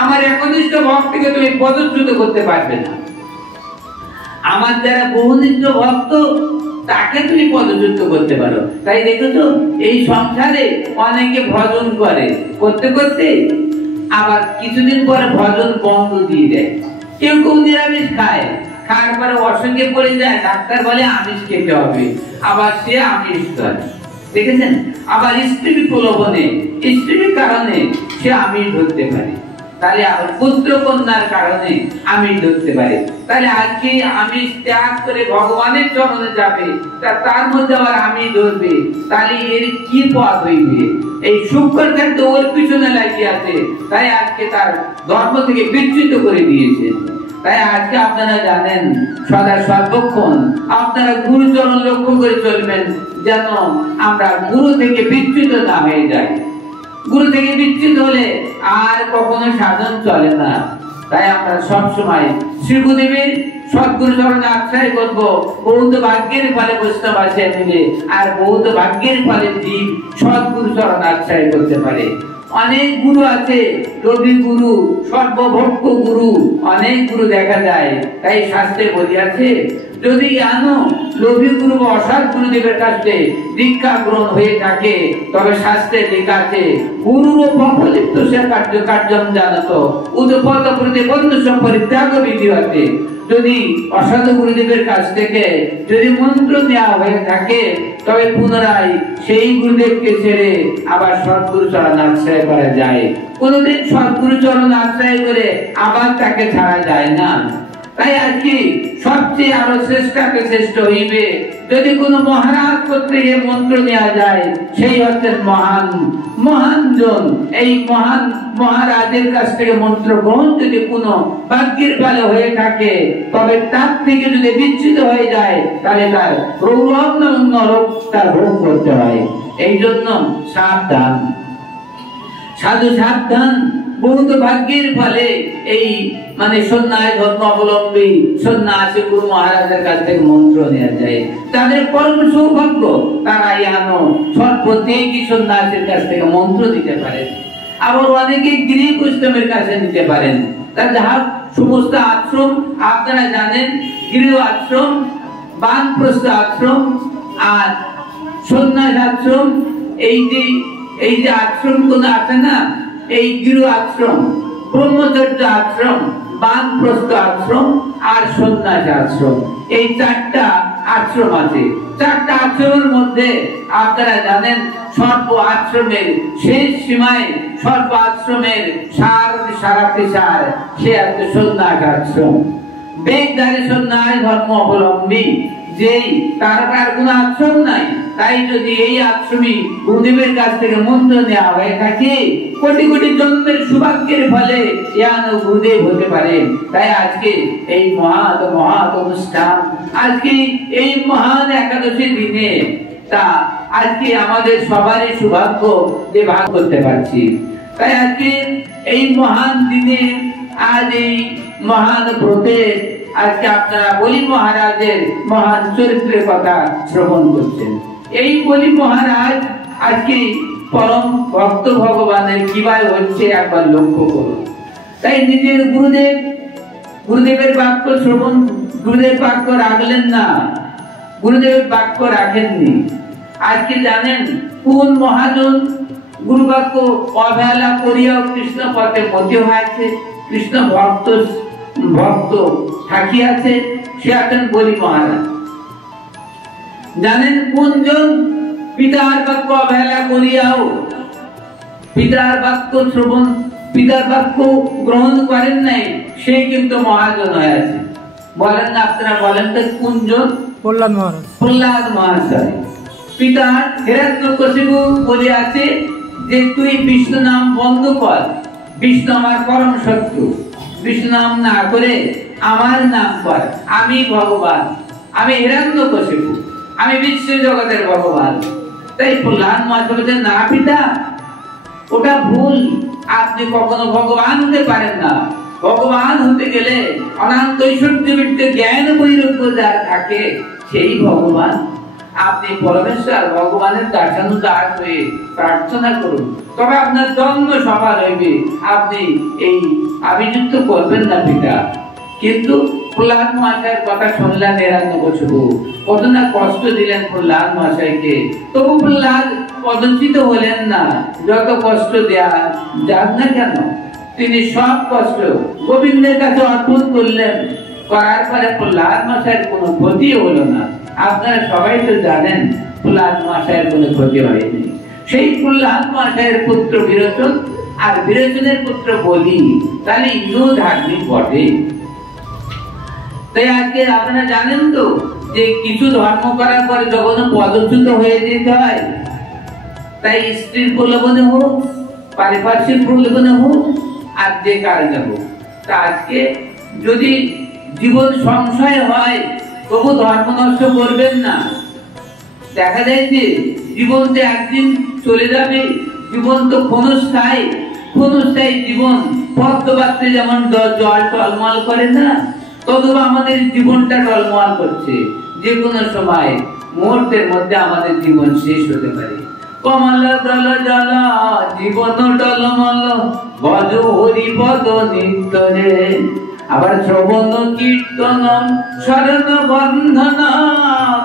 আমার একনিষ্ঠ ভক্তকে তুমি পদচ্যুত করতে পারবে না। আমার যারা বহুনিষ্ঠ ভক্ত তাকে তুমি পদচ্যুত করতে পারো। তাই দেখেছো এই সংসারে অনেকে ভজন করে, করতে করতে আবার কিছুদিন পরে ভজন বন্ধ দিয়ে দেয়। কেউ কেউ নিরামিষ খায়, খাওয়ার পরে অসুখে পড়ে যায়, ডাক্তার বলে আমিষ খেতে হবে, আবার সে আমিষ করে। দেখেছেন, আবার স্ত্রী প্রলোভনে, স্ত্রীর কারণে সে আমিষ ধরতে পারে, তাহলে আবার পুত্র কন্যার কারণে আমিষ ধরতে পারে। তাহলে আজকে আমিষ ত্যাগ করে ভগবানের চরণে যাবে, তার মধ্যে আবার আমিষ ধরবে, তাহলে এর কি পথ হইবে? এই শুক্রাচার্য ওর পিছনে লাগিয়ে আছে, তাই আজকে তার ধর্ম থেকে বিচ্যুত করে দিয়েছে। তাই আজকে আপনারা জানেন সদা সর্বক্ষণ আপনারা গুরুচরণ লক্ষ্য করে চলবেন, যেন আমরা গুরু থেকে বিচ্যুত না হয়ে যাই। গুরু থেকে বিচ্যুত হলে আর কখনো সাধন চলে না। তাই আমরা সবসময় শ্রী গুরুদেবের সদ্গুরু চরণে আশ্রয় করবো। বহুত ভাগ্যের ফলে বৈষ্ণব আসে মিলে, আর বহুত ভাগ্যের ফলে জীব সদ্গুরু চরণে আশ্রয় করতে পারে। অনেক গুরু আছে, রবি গুরু, সর্বভক্ত গুরু, অনেক গুরু দেখা যায়। তাই শাস্ত্রে বলিয়াছে, যদি আনো লোভী গুরু বা অসৎ গুরুদেবের কাছে দীক্ষা গ্রহণ হয়ে থাকে, তবে শাস্ত্রে লেখা আছে গুরুর পরিলিপ্ত সে কার্যম জানাতো উৎপদ প্রতি বন্ধু সম্পরিত্যাগ বিধি হতে। যদি অসৎ গুরুদেবের কাছ থেকে যদি মন্ত্র নেওয়া হয়ে থাকে, তবে পুনরায় সেই গুরুদেবকে ছেড়ে আবার সৎগুরু চরণ আশ্রয় করা যায়। কোনদিন সৎগুরু চরণ আশ্রয় করে আবার তাকে ছাড়া যায় না। তাই আজকে সবচেয়ে আরো শ্রেষ্ঠাকে শ্রেষ্ঠ হইবে যদি কোন মহারাজ কর্তৃক মন্ত্র নেওয়া যায়, সেই হচ্ছেন মহান জন। এই মহান মহারাজের কাছ থেকে মন্ত্র গ্রহণ যদি কোনো ভাগ্যের ফলে হয়ে থাকে, তবে তার থেকে যদি বিচ্যুত হয়ে যায়, তাহলে তার রৌরব নামক নরক তার ভোগ করতে হয়। এই জন্য সাবধান, সাধু সাবধান। বহুত ভাগ্যের ফলে এই সন্ন্যাস ধর্ম অবলম্বী সন্ন্যাসী গুরু মহারাজের কাছ থেকে মন্ত্র নেওয়া যায়, তাদের পরম সৌভাগ্য। তারা ইয়ানো সর্বত্যাগী সন্ন্যাসীর কাছ থেকে মন্ত্র দিতে পারেন। আবার অনেকে গৃহ বৈষ্ণবের কাছে নিতে পারেন। তার যাহা সমস্ত আশ্রম আপনারা জানেন, গৃহ আশ্রম, বানপ্রস্থ আশ্রম আর সন্ন্যাস আশ্রম, এই যে আশ্রম গুলো আছে না, এই গৃহ আশ্রম, ব্রহ্মচর্য আশ্রম, বানপ্রস্থ আশ্রম আর সন্ন্যাস আশ্রম, এই চারটা আশ্রম আছে। চারটা আশ্রমের মধ্যে আপনারা জানেন সর্ব আশ্রমের শেষ সীমায়, সর্ব আশ্রমের সারাতে সার, সে আছে সন্ন্যাস আশ্রম। বেগধারী সন্ন্যাস ধর্ম অবলম্বী যেই, তার কোনো আশ্রম নাই। তাই যদি এই আশ্রমী গুরুদেবের কাছ থেকে মন্ত্র নেওয়া হয়ে থাকে, কোটি কোটি জন্মের সৌভাগ্যের ফলে গুরুদেব হতে পারে। তাই আজকে এই মহৎ অনুষ্ঠান, আজকে এই মহান একাদশী দিনে, তা আজকে আমাদের সবারই সৌভাগ্য যে ভাগ করতে পারছি। তাই আজকে এই মহান দিনে, আজ এই মহান ব্রতে আজকে আপনারা বলি মহারাজের মহান চরিত্রের কথা শ্রবণ করছেন। এই বলি মহারাজ আজকে পরম ভক্ত ভগবানের কিভাবে হচ্ছে একবার লক্ষ্য করুন। তাই নিজের গুরুদেবের বাক্য শ্রবণ, গুরুদেব বাক্য রাখলেন না, গুরুদেবের বাক্য রাখেননি। আজকে জানেন কোন মহাজন গুরু বাক্য অবহেলা করিয়াও কৃষ্ণ পথে মতি হয়েছে, কৃষ্ণ ভক্ত থাকিয়াছে, সে আছেন বলি মহারাজ। জানেন কোনজন পিতার বাক্য অবহেলা করিয়াও, পিতার বাক্য শ্রবণ, পিতার বাক্য গ্রহণ করেন নাই, সে কিন্তু মহাজন হয়ে আছে। বলেন না আপনারা, বলেন তো কোনজন? প্রহ্লাদ মহারাজ। প্রহ্লাদ মহাশয় পিতা হিরণ্যকশিপু বলে আছে যে তুই বিষ্ণু নাম বন্ধ কর, বিষ্ণু আমার পরম শত্রু, বিষ্ণু নাম না করে আমার নাম কর, আমি ভগবান, আমি হিরণ্যকশিপু, আমি বিশ্ব জগতের ভগবান। তাই প্রহ্লাদ মহাশয় বলছেন না পিতা, ওটা ভুল, আপনি কখনো ভগবান হতে পারেন না। ভগবান হতে গেলে অনন্ত ঐশ্বর্যবৃত্ত জ্ঞান বৈরাগ্য যার থাকে সেই ভগবান। আপনি পরমেশ্বর ভগবানের দাসানুদাস হয়ে প্রার্থনা করুন, তবে আপনার জন্ম সফল হইবে। আপনি এই অভিযুক্ত করবেন না পিতা। কিন্তু প্রহ্লাদ মহাশয়ের কথা শুনলেন হিরণ্যকশিপু, কত না কষ্ট দিলেন প্রহ্লাদ মহাশয়কে, তবু প্রহ্লাদ পদচ্যুত হলেন না। যত কষ্ট দেয়া যাক না কেন, তিনি সব কষ্ট গোবিন্দের কাছে অর্পণ করলেন। করার পরে প্রহ্লাদ মহাশয়ের কোনো ক্ষতি হলো না। আপনারা সবাই তো জানেন প্রহ্লাদ মহাশয়ের কোনো ক্ষতি হয়নি। সেই প্রহ্লাদ মহাশয়ের পুত্র বিরোচন আর বিরোচনের পুত্র বলি, তাহলে ইন্দ্র ধার্মিক বটে। তাই আজকে আপনারা জানেন তো যে কিছু ধর্ম করার পরে যখন পদচ্যুত হয়ে যেতে হয়, তাই স্ত্রীর প্রলোভনে হোক, পারিপার্শ্বিক প্রলোভনে হোক, আর যে কারণে হোক। তা আজকে যদি জীবন সংশয় হয় তবু ধর্ম নষ্ট করবেন না। দেখা যায় যে জীবন তো একদিন চলে যাবে, জীবন তো ক্ষণস্থায়ী, ক্ষণস্থায়ী জীবন। পদ্মপাত্রে যেমন জল টলমল করে না, ততবা আমাদের জীবনটা টলমল করছে। যে কোনো সময় মুহূর্তের মধ্যে আমাদের জীবন শেষ হতে পারে। কমল দল জল জীবন টলমল, ভজ হরি পদ নিত্যরে। আবার শ্রবণ কীর্তন শরণ বন্ধন,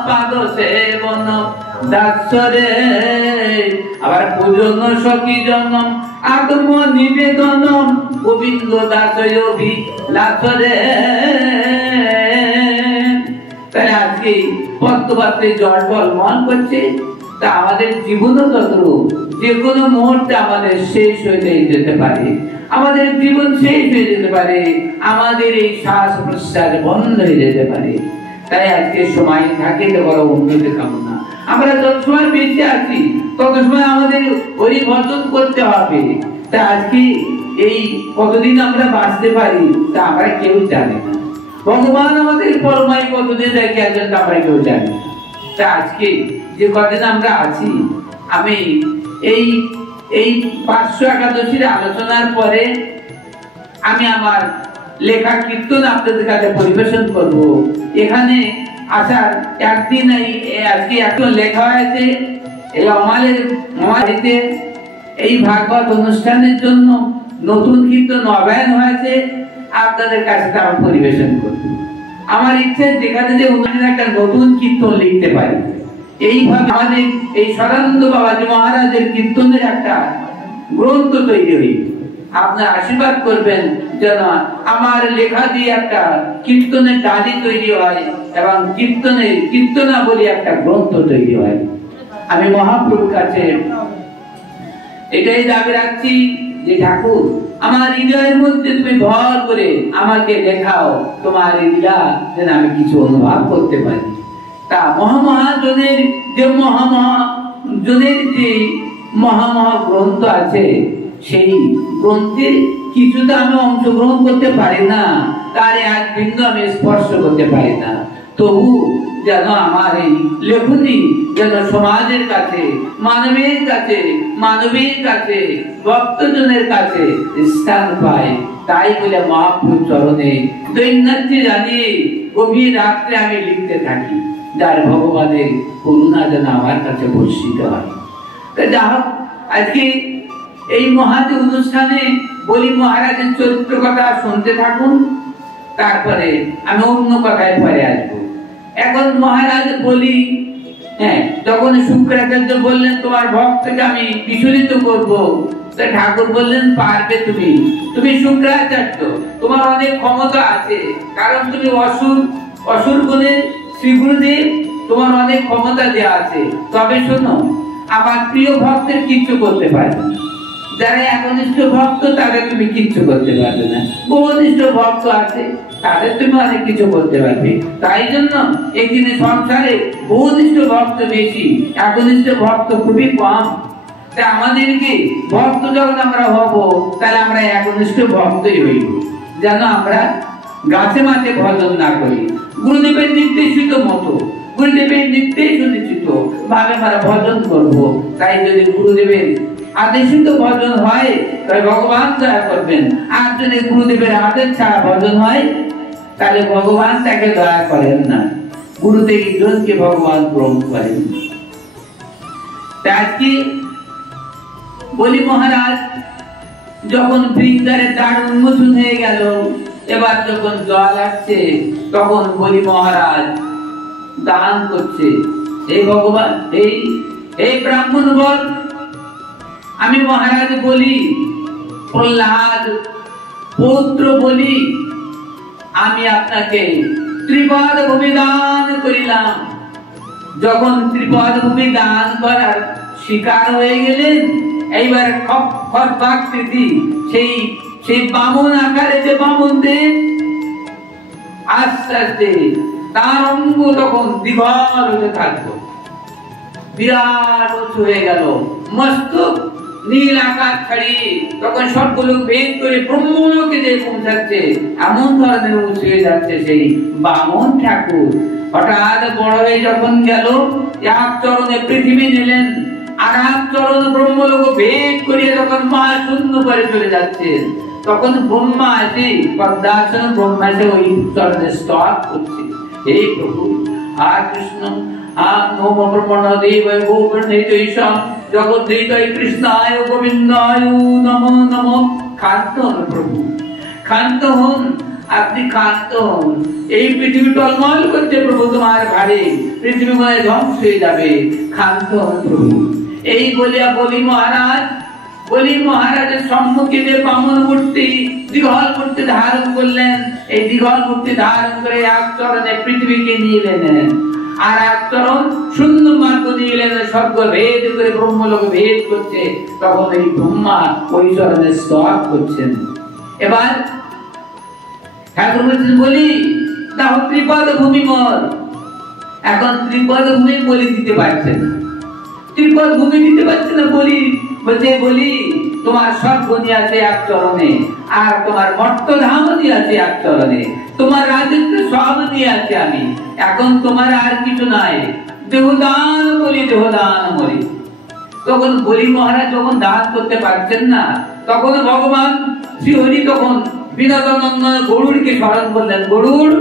পাদ সেবন দাসরে। আবার পূজন সখী জনম আত্ম নিবেদন, গোবিন্দ দাস অভিলাষরে। তাহলে আজকে পদ্মপাত্রে জল টলমল করছে, তা আমাদের জীবনও ততটুকু যে কোনো মুহূর্তে আমাদের শেষ হয়ে যেতে পারে, আমাদের জীবন শেষ হয়ে যেতে পারে, আমাদের এই শ্বাস প্রশ্বাস বন্ধ হয়ে যেতে পারে। তাই আজকে সময় থাকে তো বড় উন্নতি কামনা। আমরা যত সময় বেঁচে আছি তত সময় আমাদের হরি ভজন করতে হবে। তা আজকে এই কতদিন আমরা বাঁচতে পারি তা আমরা কেউ জানি না। ভগবান আমাদের পরমায় কতদিন রেখে আছেন তা আমরা কেউ জানি না। তা আজকে যে কদিন আমরা আছি, আমি এই 500 একাদশীর আলোচনার পরে আমি আমার লেখা কীর্তন আপনাদের কাছে পরিবেশন করব। এখানে আসার একদিন আজকে এত লেখা হয়েছে এই অমালেতে এই ভাগবত অনুষ্ঠানের জন্য নতুন কীর্তন নবায়ন হয়েছে, আপনাদের কাছে আমি পরিবেশন করব। আমার ইচ্ছে যেখানে যে একটা নতুন কীর্তন লিখতে পারি, এইভাবে আমাদের এই সদানন্দ বাবাজি মহারাজের কীর্তনের একটা গ্রন্থ তৈরি হই। আপনার আশীর্বাদ করবেন যেন আমার লেখা দিয়ে একটা কীর্তনের ডালি তৈরি হয় এবং কীর্তনাবলী একটা গ্রন্থ তৈরি হয়। আমি মহাপ্রভুর কাছে এটাই দাবি রাখছি যে ঠাকুর আমার হৃদয়ের মধ্যে তুমি ভর করে আমাকে দেখাও তোমার লীলা, যেন আমি কিছু অনুভব করতে পারি। তা মহামহাজনের যে মহা গ্রন্থ আছে, সেই গ্রন্থের কিছুটা আমি অংশগ্রহণ করতে পারি না, তার এক বিন্দু আমি স্পর্শ করতে পারি না। তবু যেন আমার এই লেখনী যেন সমাজের কাছে, মানবের কাছে, ভক্তজনের কাছে স্থান পায়। তাই বলে মহাপ্রভু চরণে দৈন্যার্থী জানিয়ে গভীর রাত্রে আমি লিখতে থাকি, যার ভগবানের করুণা যেন আমার কাছে বর্ষিত হয়। যা হোক, আজকে এই মহাদেব অনুষ্ঠানে বলি মহারাজের চরিত্র কথা শুনতে থাকুন, তারপরে আমি অন্য কথায় পরে আসবো। এখন মহারাজ বলি যখন শুক্রাচার্য বললেন তোমার ভক্তকে আমি বিচলিত করবো, ঠাকুর বললেন পারবে তুমি, তুমি শুক্রাচার্য, তোমার অনেক ক্ষমতা আছে, কারণ তুমি অসুর গুণের শ্রী গুরুদেব, তোমার অনেক ক্ষমতা দেওয়া আছে। তবে শোনো, আমার প্রিয় ভক্তের কিচ্ছু করতে পারবে না। যারা একনিষ্ঠ ভক্ত তাদের তুমি কিচ্ছু করতে পারবে না, বহুনিষ্ঠ ভক্ত আছে তাদের তুমি অনেক কিছু করতে পারবে। তাই জন্য একদিনে সংসারে বহুনিষ্ঠ ভক্ত বেশি, একনিষ্ঠ ভক্ত খুবই কম। তাই আমাদেরকে ভক্ত যখন আমরা হব, তাহলে আমরা একনিষ্ঠ ভক্তই হইব, যেন আমরা গাছে মাঠে ভজন না করি। গুরুদেবের নির্দেশিত মতো, গুরুদেবের নির্দেশ অনুচিত ভাবে আমরা ভজন করব। তাই যদি গুরুদেবের আদেশিত ভজন হয় তাহলে ভগবান দয়া করবেন, আর যদি গুরুদেবের আদেশ ছাড়া ভজন হয় তাহলে ভগবান তাকে দয়া করেন না, গুরু থেকে জনকে ভগবান গ্রহণ করেন। আজকে বলি মহারাজ যখন বৃন্দারের দ্বার উন্মোচন হয়ে গেল, এবার যখন জল আসছে, তখন বলি মহারাজ দান করছে। এই ভগবান, এই ব্রাহ্মণ বল, আমি মহারাজ বলি প্রহ্লাদ পুত্র বলি, আমি আপনাকে ত্রিপদ ভূমি দান করিলাম। যখন ত্রিপদ ভূমি দান করার শিকার হয়ে গেলেন, এইবার খর্বাকৃতি সেই বামন আকারে যে বামন দেব, আস্তে আস্তে তার অঙ্গ তখন দ্বিঘল হতে থাকলো, বিরাট উঁচু হয়ে গেল, মস্তক নীল আকাশ ছাড়িয়ে তখন সবগুলো ভেদ করে ব্রহ্মলোকে যে পৌঁছাচ্ছে, এমন ধরনের উঁচু হয়ে যাচ্ছে সেই বামন ঠাকুর। হঠাৎ বড় হয়ে যখন গেল, এক চরণে পৃথিবী নিলেন, আর এক চরণ ব্রহ্মলোক ভেদ করিয়ে যখন মহাশূন্য করে চলে যাচ্ছে, তখন ব্রহ্মা আছে পদ্মাসন, ব্রহ্মা এসে ওই চরণে স্তব করছে, হে প্রভু আর কৃষ্ণ নম ব্রহ্মণ দেব গোবিন্দ জগদ্ধিতায় কৃষ্ণায় গোবিন্দায় নমো নমো। ক্ষান্ত হন প্রভু, ক্ষান্ত হন, আপনি ক্ষান্ত হন। এই পৃথিবী টলমল করছে প্রভু তোমার ভারে, পৃথিবী মনে ধ্বংস হয়ে যাবে, ক্ষান্ত হন প্রভু। এই বলিয়া বলি মহারাজের সম্মুখে যে বামন মূর্তি, দীঘল মূর্তি ধারণ করলেন। এই দীঘল মূর্তি ধারণ করে এক চরণে পৃথিবীকে নিয়ে এলেন, আর এক চরণ শূন্য মার্গ নিয়ে এলেন, স্বর্গ ভেদ করে ব্রহ্মলোক ভেদ করছে। তখন এই ব্রহ্মা ওই চরণে স্তব করছেন। এবার ঠাকুর বলছেন বলি তাও ত্রিপদ ভূমি মর। এখন ত্রিপদ ভূমি বলি দিতে পারছেন, ত্রিপদ ভূমি দিতে পারছে না। বলি বলছে বলি তোমার স্বর্গ নিয়ে আছে এক চরণে, আর তোমার মর্তধাম নিয়ে আছে এক চরণে, তোমার রাজত্ব সব নিয়ে আছে আমি, এখন তোমার আর কিছু নাই। দেহদান বলি, দেহদান বলি। তখন বলি মহারাজ যখন দান করতে পারছেন না, তখন ভগবান শ্রীহরি তখন বিনোদানন্দ গরুড়কে স্মরণ করলেন। গরুড়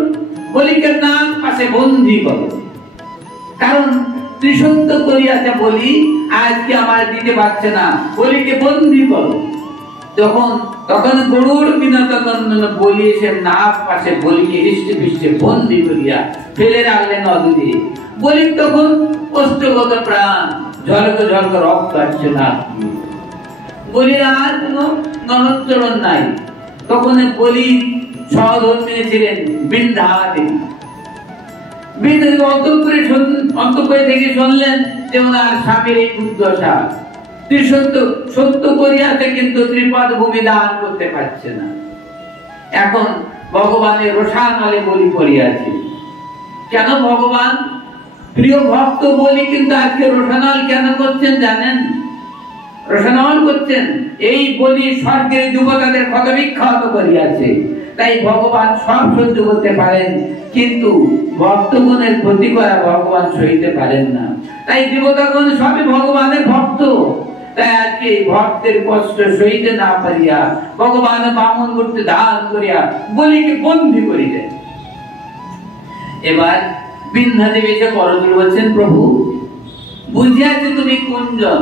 বলিকে নাম পাশে বন্দী করো, কারণ ত্রিসত্য করিয়াছে বলি, আজকে আমার দিতে পারছে না, বলিকে বন্দী করো। তখন গরুড় বিনোদানন্দ বলি এসে নাক পাশে বলিকে হৃষ্টে পিষ্টে বন্দী করিয়া ফেলে রাখলেন নদীতে। বলি তখন অষ্টগত প্রাণ, ঝলক ঝলক রক্ত আসছে না, বলির আর কোনো নরচরণ নাই। তখন বলি সহধর্মিনী ছিলেন বৃন্দাদেবী। অন্তঃপুরে থেকে শুনলেন যে ওনার স্বামীর এই দুর্দশা, সত্য করিয়াছে কিন্তু ত্রিপদ ভূমি দান করতে পারছে না। এখন ভগবানের রোষানলে বলি পড়িয়াছে। কেন ভগবান প্রিয় ভক্ত বলি কিন্তু আজকে রোষানল কেন করছেন জানেন? রোষানল করছেন এই বলি স্বর্গের যুবতাদের ক্ষত বিক্ষত করিয়াছে, তাই ভগবান সব সহ্য করতে পারেন, কিন্তু ভক্তগণের ক্ষতি করা ভগবান সইতে পারেন না। তাই দেবতাগণ সবই ভগবানের ভক্ত, তাই আজকে ভক্তের কষ্ট সইতে না পারিয়া ভগবান বামন মূর্তি ধারণ করিয়া বলিকে বন্দী করিলেন। এবার বিন্ধ্যাদেবী এসে করজোড়ে বলছেন, প্রভু বুঝিয়াছি তুমি কোনজন,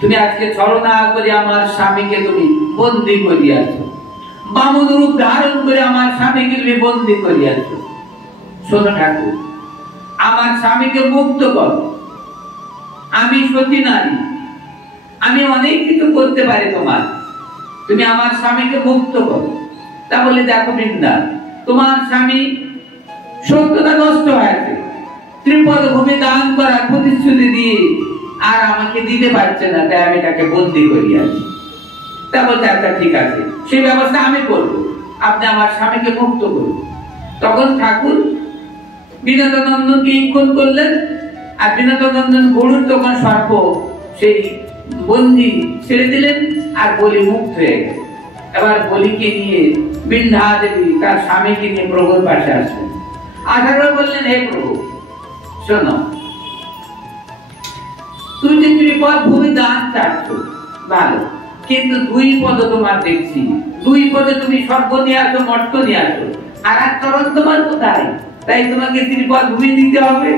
তুমি আজকে ছলনা করে আমার স্বামীকে তুমি বন্দী করিয়াছ, বামন রূপ ধারণ করে আমার স্বামীকে তুমি বন্দী করিয়াছ। শোনো ঠাকুর, আমার স্বামীকে মুক্ত করো। আমি সতী নারী, আমি অনেক কিছু করতে পারি তোমার, তুমি আমার স্বামীকে মুক্ত করো। তা বলে দেখো বৃন্দা, তোমার স্বামী সত্যতা নষ্ট হয়েছে, ত্রিপদ ভূমি দান করার প্রতিশ্রুতি দিয়ে আর আমাকে দিতে পারছে না, তাই আমি তাকে বন্দী করিয়াছি। তা বলছে আচ্ছা ঠিক আছে, সেই ব্যবস্থা আমি করব, আপনি আমার স্বামীকে মুক্ত করুন। তখন ঠাকুর বিনোদানন্দনকে ইক্ষণ করলেন, আর বিনোদানন্দন গরুর তখন সর্প সেই বন্দী ছেড়ে দিলেন, আর বলি মুক্ত হয়ে গেল। এবার বলিকে নিয়ে বিন্ধ্যা দেবী তার স্বামীকে নিয়ে প্রভুর পাশে আসলেন। আসার পর বললেন, হে প্রভু শোনো, তুমি যে ত্রিপদ ভূমি দান চাচ্ছ ভালো, কিন্তু দুই পদ তোমার দেখছি, দুই পদে তুমি সর্ব নিয়ে আসো, মর্ত নিয়ে আসো, আর এক চরণ তোমার কোথায়? তাই তোমাকে ত্রিপদ ভূমি দিতে হবে।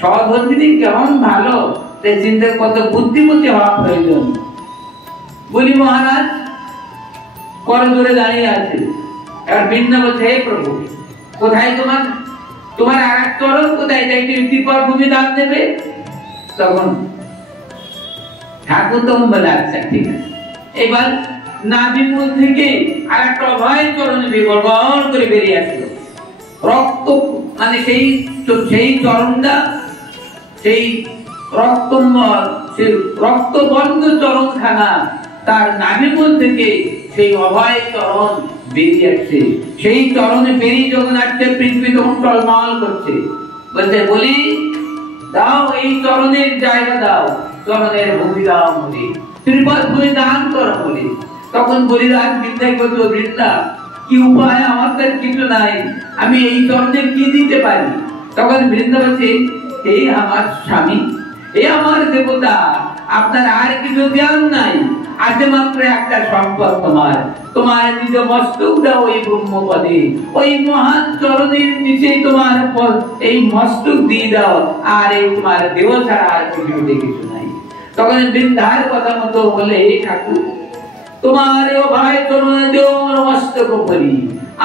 সহধর্মিনী কেমন ভালো, তাই চিন্তা কত বুদ্ধিমতী হওয়া প্রয়োজন। বলি মহারাজ কর জোরে দাঁড়িয়ে আছে। এবার বৃন্দা বলছে, হে প্রভু কোথায় তোমার তোমার আর এক চরণ কোথায়, তাই তুমি ত্রিপদ ভূমি দান দেবে? তখন ঠাকুর তখন বলে আচ্ছা ঠিক আছে। এবার নাভিমূল থেকে আর একটা অভয় চরণ গড়গড় করে বেরিয়ে আসলো রক্ত, মানে সেই চরণটা, সেই রক্তবন্ধ চরণখানা তার নাভিমূল থেকে সেই অভয় চরণ বেরিয়ে আসছে। সেই চরণে বেরিয়ে যখন আসছে, পৃথিবী তখন টলমল করছে। বলছে বলি দাও, এই চরণের জায়গা দাও, চরণের ভূমি দাও বলি, ত্রিপদ ভূমি দান করো বলি। তখন বলিরাজ বৃন্দাই বলতো, বৃন্দা কি উপায়, আমার কাছে কিছু নাই, আমি এই চরণে কি দিতে পারি? তখন বৃন্দা বলছে, এই আমার স্বামী, এই আমার দেবতা, আপনার আর কিছু জ্ঞান নাই, আছে মাত্র একটা সম্পদ তোমার, তোমার নিজ মস্তক দাও ওই ব্রহ্মপদে, ওই মহান চরণের নিচে তোমার এই মস্তক দিয়ে দাও, আর এই তোমার দেহ ছাড়া আর পৃথিবীতে কিছু নাই। তখন বৃন্দার কথা মতো বলে, হে ঠাকুর তোমার অভয় চরণে দেহ মস্তক করি,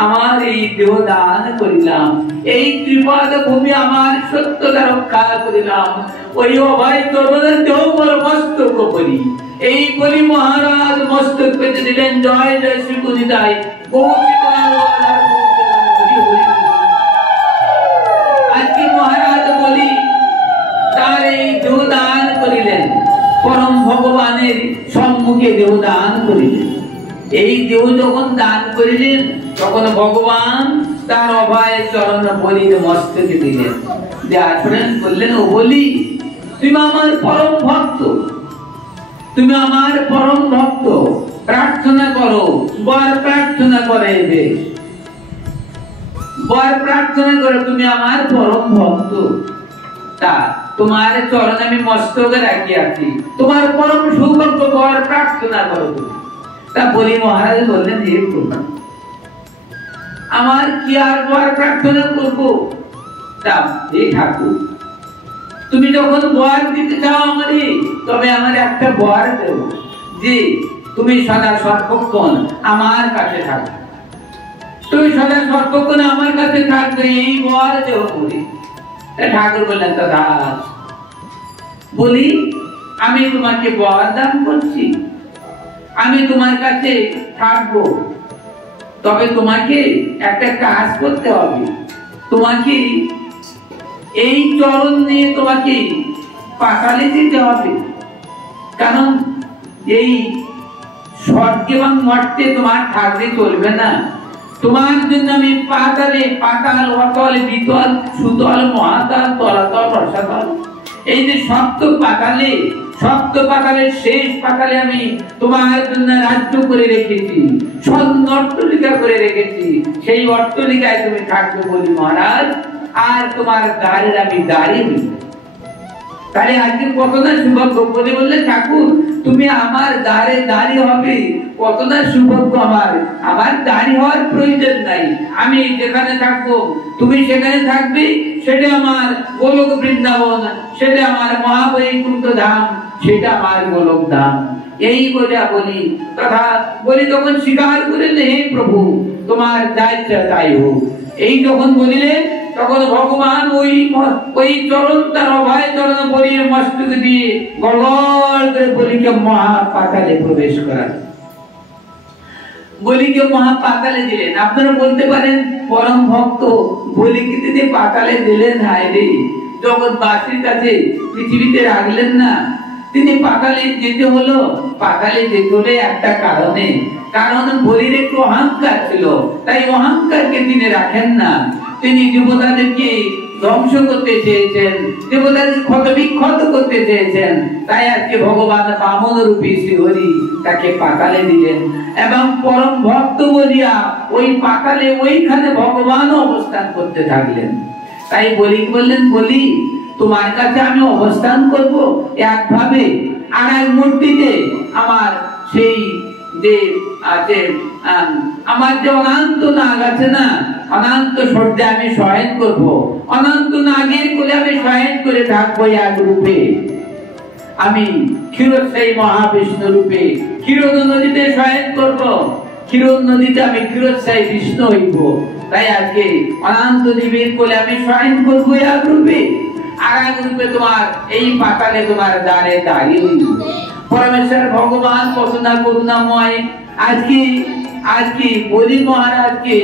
আমার এই দেহ দান করিলাম, এই ত্রিপদ ভূমি আমার সত্যতা রক্ষা করিলাম, ওই অভয় চরণে দেহ মস্তক করি। এই বলি মহারাজ মস্তক পেতে দিলেন। জয় জয় শ্রী গুণিতাই আজকে মহারাজ বলি তার এই দেহ দান করিলেন, পরম ভগবানের সম্মুখে দেহ দান করিলেন। এই দেহ যখন দান করিলেন, তখন ভগবান তার অভয় চরণ বলির মস্তকে দিলেন। যে আচরণ করলেন, ও বলি তুমি আমার পরম ভক্ত, তুমি আমার পরম ভক্ত, প্রার্থনা করো, বর প্রার্থনা করে, বর প্রার্থনা করো, তুমি আমার পরম ভক্ত, তা তোমার চরণ আমি মস্তকে রাখিয়াছি, তোমার পরম সৌভাগ্য, বর প্রার্থনা করো। তা বলি মহারাজ বললেন, হে প্রভু আমার কি আর বর প্রার্থনা করবো? তা হে ঠাকুর তুমি যখন বর দিতে চাও আমারে, তবে আমার একটা বর দেব, যে তুমি সদা সর্বক্ষণ আমার কাছে থাকবে, তুমি সদা সর্বক্ষণ আমার কাছে থাকবে, এই বর দেব বলি। ঠাকুর বললেন, দাদা বলি আমি তোমাকে বর দান করছি, আমি তোমার কাছে থাকবো, তবে তোমাকে একটা কাজ করতে হবে, তোমাকে এই চরণ নিয়ে তোমাকে পাতালে যেতে হবে, কারণ এই স্বর্গে এবং মর্তে তোমার থাকতে চলবে না। তোমার জন্য আমি পাতালে, পাতাল, অতল, বিতল, সুতল, মহাতল, তলাতল, রসাতল, এই যে সপ্ত পাতালে, সপ্ত পাতালের শেষ পাতালে আমি তোমার জন্য রাজ্য করে রেখেছি, স্বর্ণ অট্টালিকা করে রেখেছি, সেই অট্টালিকায় তুমি থাকবে বলি মহারাজ, আর তোমার দ্বারের আমি দাঁড়ি হই। তাহলে আজকে কত না সৌভাগ্য, বলে বললে ঠাকুর তুমি আমার দ্বারে দাঁড়ি হবে, কত না সৌভাগ্য আমার, আমার দাঁড়ি হওয়ার প্রয়োজন নাই, আমি যেখানে থাকবো তুমি সেখানে থাকবে, সেটা আমার গোলক বৃন্দাবন, সেটা আমার মহাবৈকুণ্ঠ ধাম, সেটা আমার গোলক ধাম। এই বলে বলি তথা বলি তখন স্বীকার করিলেন, হে প্রভু তোমার যা ইচ্ছা তাই হোক। এই যখন বলিলেন তখন ভগবান ওই চরণ তার অভয় চরণ বলির মস্তক দিয়ে গড়গড় করে বলিকে মহাপাতালে প্রবেশ করালেন, বলিকে মহাপাতালে দিলেন। আপনারা বলতে পারেন পরম ভক্ত বলিকে যদি পাতালে দিলেন, হায় রে, জগৎবাসীর কাছে পৃথিবীতে রাখলেন না, তিনি পাতালে যেতে হলো। পাতালে যেতে হলে একটা কারণে, কারণ বলির একটু অহংকার ছিল, তাই অহংকারকে তিনি রাখেন না। তিনি দেবতাদেরকে ধ্বংস করতে চেয়েছেন, দেবতাদের ক্ষত বিক্ষত করতে চেয়েছেন, তাই আজকে ভগবান বামন রূপী শ্রীহরি তাকে পাতালে দিলেন এবং পরম ভক্ত বলিয়া ওই পাতালে ওইখানে ভগবান অবস্থান করতে থাকলেন। তাই বলি বললেন, বলি তোমার কাছে আমি অবস্থান করব একভাবে, আর এক মূর্তিতে আমার সেই যে আছে আমার যে অনন্ত নাগ আছে না, অনন্ত শব্দে আমি শয়ন করব, অনন্ত নাগের কোলে আমি শয়ন করে থাকবো এক রূপে। আমি ক্ষীরোৎসাহী মহাবিষ্ণু রূপে ক্ষীরোদ নদীতে শয়ন করব, ক্ষীরোদ নদীতে আমি ক্ষীরোৎসাহী বিষ্ণু হইব। তাই আজকে অনন্ত দেবীর কোলে আমি শয়ন করবো এক রূপে, আর এক রূপে তোমার এই পাতালে তোমার দ্বারে দাঁড়িয়ে হইব। পরমেশ্বর ভগবান কত না করুণাময়। আজকে বলি মহারাজকে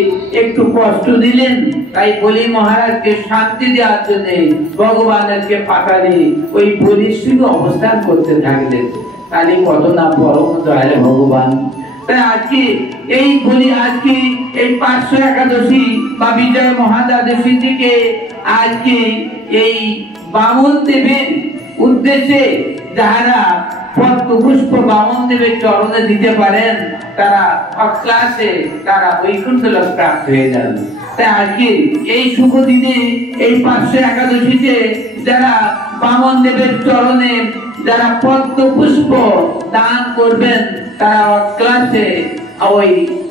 একটু কষ্ট দিলেন, তাই বলি মহারাজকে শান্তি দেওয়ার জন্য ভগবান আজকে পাতালে ওই বলির সঙ্গে অবস্থান করতে থাকলেন। তাহলে কত না পরম দয়ালু ভগবান। তাই আজকে এই বলি, আজকে এই 500 একাদশী বা বিজয় মহাদ্বাদশী থেকে আজকে এই বামন দেবের উদ্দেশ্যে যারা পদ্মপুষ্প বামন দেবের চরণে দিতে পারেন, তারা অক্লাসে তারা বৈকুণ্ঠ লোক প্রাপ্ত হয়ে যান। তাই আজকে এই শুভ দিনে এই 500 একাদশীতে যারা বামন দেবের চরণে যারা পদ্মপুষ্প দান করবেন, তারা অক্লাসে ওই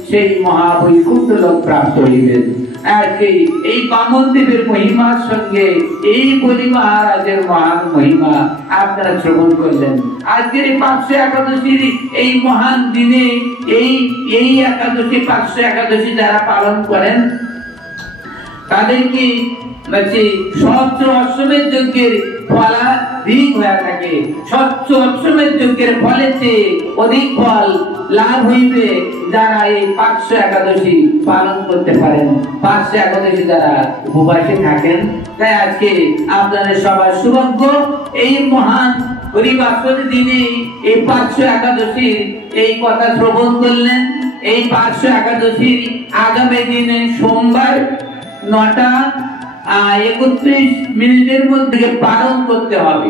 সেই মহাবৈকুণ্ঠ লোক প্রাপ্ত হইবেন। আজকে এই বামন দেবের মহিমার সঙ্গে এই বলি মহারাজের মহান মহিমা আপনারা শ্রবণ করলেন। আজকের এই 500 একাদশীর এই মহান দিনে এই একাদশী 500 একাদশী যারা পালন করেন, তাদেরকে সহস্র অশ্বমেধ যজ্ঞের ফলাধিক হয়ে থাকে। সহস্র অশ্বমেধ যজ্ঞের ফলের চেয়ে অধিক ফল লাভ হইবে যারা এই 500 একাদশী পালন করতে পারেন, 500 একাদশী যারা উপবাসে থাকেন। তাই আজকে আপনাদের সবার সৌভাগ্য এই মহান হরিবাসর দিনে এই 500 একাদশীর এই কথা শ্রবণ করলেন। এই 500 একাদশীর আগামী দিনে সোমবার 9টা 31 মিনিটের মধ্যে পালন করতে হবে।